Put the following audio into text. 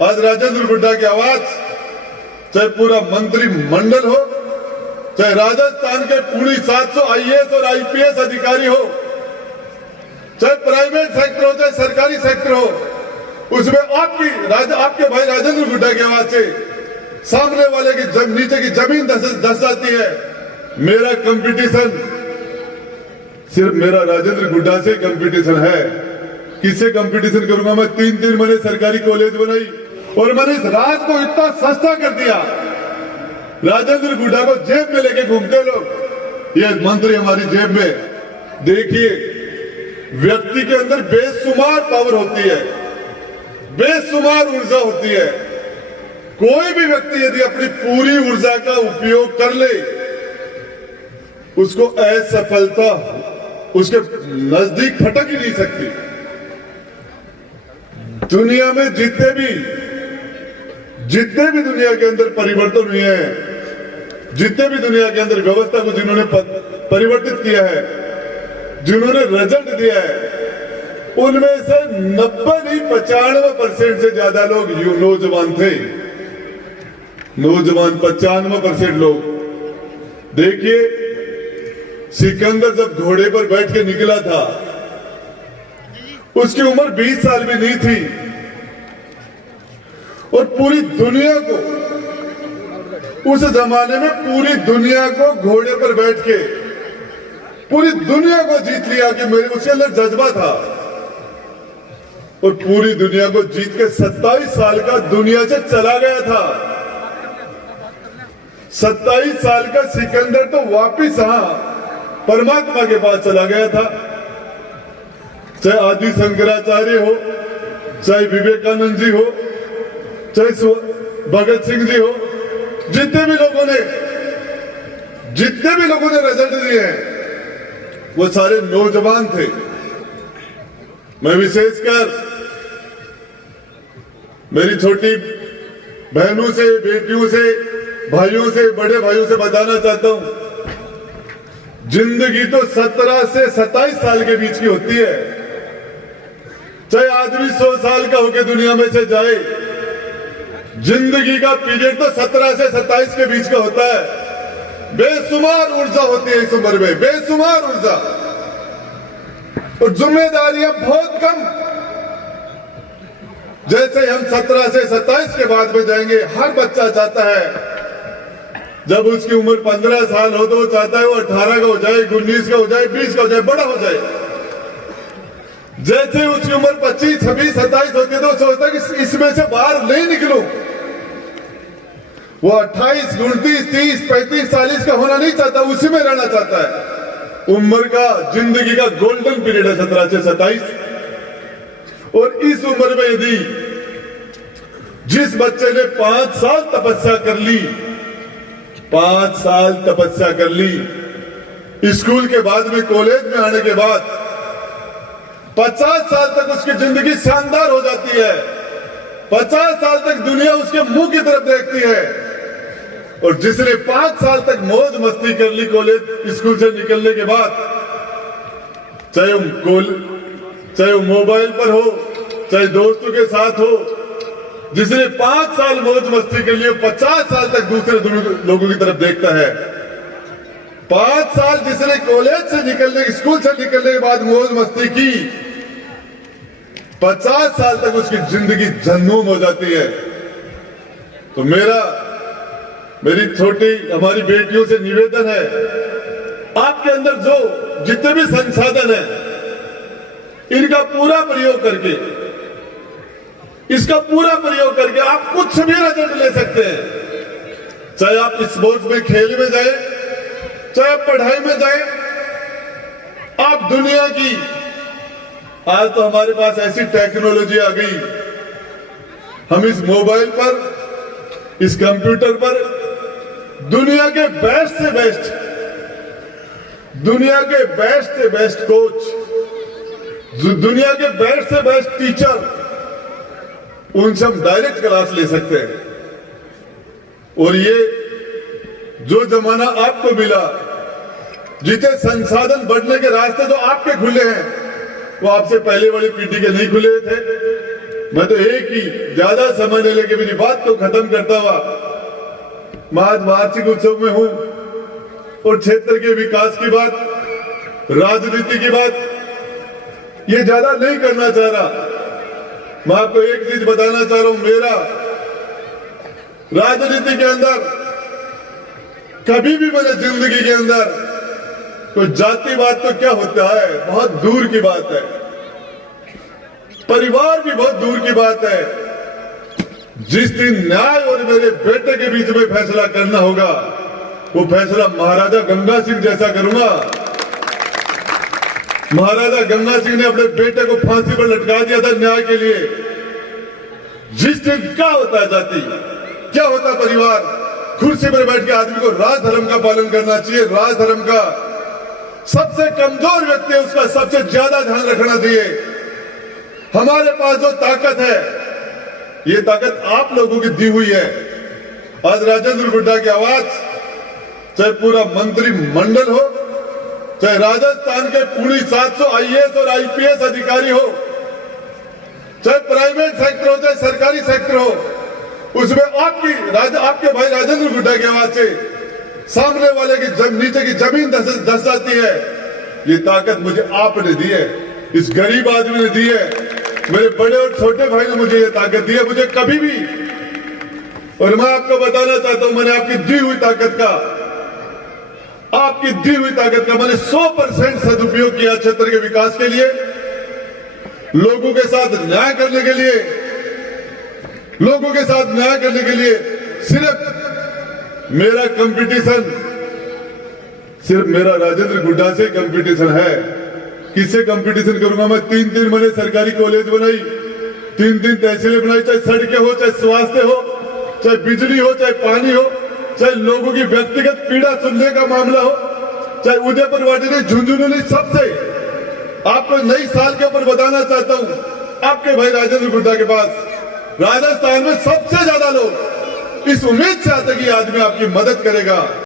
आज राजेंद्र गुड्डा की आवाज, चाहे पूरा मंत्रिमंडल हो, चाहे राजस्थान के पूरी 700 आईएएस और आईपीएस अधिकारी हो, चाहे प्राइवेट सेक्टर हो, चाहे सरकारी सेक्टर हो, उसमें आपके भाई राजेंद्र गुड्डा की आवाज से सामने वाले की नीचे की जमीन धस जाती है। मेरा कंपटीशन सिर्फ मेरा राजेंद्र गुड्डा से कंपटीशन है। किससे कंपटीशन करूंगा? मैं 3 महीने सरकारी कॉलेज बनाई और मैंने इस राज को इतना सस्ता कर दिया। राजेंद्र गुड्डा को जेब में लेके घूमते लोग, ये मंत्री हमारी जेब में। देखिए, व्यक्ति के अंदर बेशुमार पावर होती है, बेशुमार ऊर्जा होती है। कोई भी व्यक्ति यदि अपनी पूरी ऊर्जा का उपयोग कर ले, उसको असफलता उसके नजदीक फटक ही नहीं सकती। दुनिया में जितने भी दुनिया के अंदर परिवर्तन हुए हैं, जितने भी दुनिया के अंदर व्यवस्था को जिन्होंने परिवर्तित किया है, जिन्होंने रिजल्ट दिया है, उनमें से 90 नहीं 95% से ज्यादा लोग नौजवान थे। नौजवान 95% लोग। देखिए, सिकंदर जब घोड़े पर बैठ के निकला था, उसकी उम्र 20 साल भी नहीं थी और पूरी दुनिया को, उस जमाने में पूरी दुनिया को घोड़े पर बैठ के पूरी दुनिया को जीत लिया कि मेरे उसके अंदर जज्बा था और पूरी दुनिया को जीत के 27 साल का दुनिया से चला गया था। 27 साल का सिकंदर तो वापिस परमात्मा के पास चला गया था। चाहे आदि शंकराचार्य हो, चाहे विवेकानंद जी हो, चाहे भगत सिंह जी हो, जितने भी लोगों ने रिजल्ट दिए हैं, वो सारे नौजवान थे। मैं विशेषकर मेरी छोटी बहनों से, बेटियों से, भाइयों से, बड़े भाइयों से बताना चाहता हूं, जिंदगी तो 17 से 27 साल के बीच की होती है। चाहे आदमी 100 साल का होकर दुनिया में से जाए, जिंदगी का पीरियड तो 17 से 27 के बीच का होता है। बेशुमार ऊर्जा होती है इस उम्र में, बेशुमार ऊर्जा, और जिम्मेदारियां बहुत कम। जैसे हम 17 से 27 के बाद में जाएंगे, हर बच्चा चाहता है जब उसकी उम्र 15 साल हो तो वो चाहता है वो 18 का हो जाए, 19 का हो जाए, 20 का हो जाए, बड़ा हो जाए। जैसे उसकी उम्र 25, 26, 27 होती है तो सोचता है कि इसमें से बाहर नहीं निकलूं। वो 28, 29, 30, 35, 40 का होना नहीं चाहता, उसी में रहना चाहता है। उम्र का, जिंदगी का गोल्डन पीरियड है 17 से 27। और इस उम्र में यदि जिस बच्चे ने 5 साल तपस्या कर ली, 5 साल तपस्या कर ली, स्कूल के बाद में कॉलेज में आने के बाद 50 साल तक उसकी जिंदगी शानदार हो जाती है। 50 साल तक दुनिया उसके मुंह की तरफ देखती है। और जिसने 5 साल तक मौज मस्ती कर ली कॉलेज स्कूल से निकलने के बाद, चाहे वो मोबाइल पर हो, चाहे दोस्तों के साथ हो, जिसने 5 साल मौज मस्ती के लिए 50 साल तक दूसरे लोगों की तरफ देखता है। 5 साल जिसने कॉलेज से निकलने, स्कूल से निकलने के बाद मौज मस्ती की, 50 साल तक उसकी जिंदगी जन्नूम हो जाती है। तो मेरी छोटी हमारी बेटियों से निवेदन है, आपके अंदर जो जितने भी संसाधन है, इनका पूरा प्रयोग करके, इसका पूरा प्रयोग करके आप कुछ भी रिजल्ट ले सकते हैं। चाहे आप स्पोर्ट्स में, खेल में जाए, चाहे आप पढ़ाई में जाए, आप दुनिया की, आज तो हमारे पास ऐसी टेक्नोलॉजी आ गई, हम इस मोबाइल पर, इस कंप्यूटर पर दुनिया के बेस्ट से बेस्ट कोच, दुनिया के बेस्ट से बेस्ट टीचर, उनसे हम डायरेक्ट क्लास ले सकते हैं। और ये जो जमाना आपको मिला, जितने संसाधन बढ़ने के रास्ते जो आपके खुले हैं, वो आपसे पहले वाली पीढ़ी के नहीं खुले थे। मैं तो एक ही ज्यादा समय नहीं लेके मेरी बात को खत्म करता हुआ मैं आज वार्षिक उत्सव में हूं और क्षेत्र के विकास की बात, राजनीति की बात ये ज्यादा नहीं करना चाह रहा। मैं आपको एक चीज बताना चाह रहा हूं, मेरा राजनीति के अंदर कभी भी मेरे जिंदगी के अंदर कोई जातिवाद तो क्या होता है, बहुत दूर की बात है। परिवार भी बहुत दूर की बात है। जिस दिन न्याय और मेरे बेटे के बीच में फैसला करना होगा वो फैसला महाराजा गंगा सिंह जैसा करूंगा। महाराजा गंगा सिंह ने अपने बेटे को फांसी पर लटका दिया था न्याय के लिए। जिस दिन क्या होता है जाति, क्या होता है परिवार, कुर्सी पर बैठ के आदमी को राजधर्म का पालन करना चाहिए। राजधर्म का सबसे कमजोर व्यक्ति है उसका सबसे ज्यादा ध्यान रखना चाहिए। हमारे पास जो ताकत है ये ताकत आप लोगों की दी हुई है। आज राजेंद्र गुड्डा की आवाज, चाहे पूरा मंत्रिमंडल हो, चाहे राजस्थान के पूरी 700 आईएएस और आईपीएस अधिकारी हो, चाहे प्राइवेट सेक्टर हो चाहे सरकारी सेक्टर हो, उसमें आपके भाई राजेंद्र गुड्डा की आवाज से सामने वाले की नीचे की जमीन धस जाती है। ये ताकत मुझे आपने दी है, इस गरीब आदमी ने दी है, मेरे बड़े और छोटे भाई ने मुझे ये ताकत दी है। मुझे कभी भी, और मैं आपको बताना चाहता हूं, मैंने आपकी दी हुई ताकत का मैंने 100% सदुपयोग किया क्षेत्र के विकास के लिए, लोगों के साथ न्याय करने के लिए, सिर्फ मेरा कंपटीशन सिर्फ मेरा राजेंद्र गुड्डा से कंपटीशन है। किससे कंपटीशन करूंगा मैं? 3-3 मैंने सरकारी कॉलेज बनाई, 3-3 तहसीलें बनाई, चाहे सड़कें हो, चाहे स्वास्थ्य हो, चाहे बिजली हो, चाहे पानी हो, चाहे लोगों की व्यक्तिगत पीड़ा सुनने का मामला हो, चाहे उदयपुर वाटिनी झुंझुनू, सबसे आपको नई साल के ऊपर बताना चाहता हूं, आपके भाई राजेंद्र गुड्डा के पास राजस्थान में सबसे ज्यादा लोग इस उम्मीद से आते कि आदमी आपकी मदद करेगा।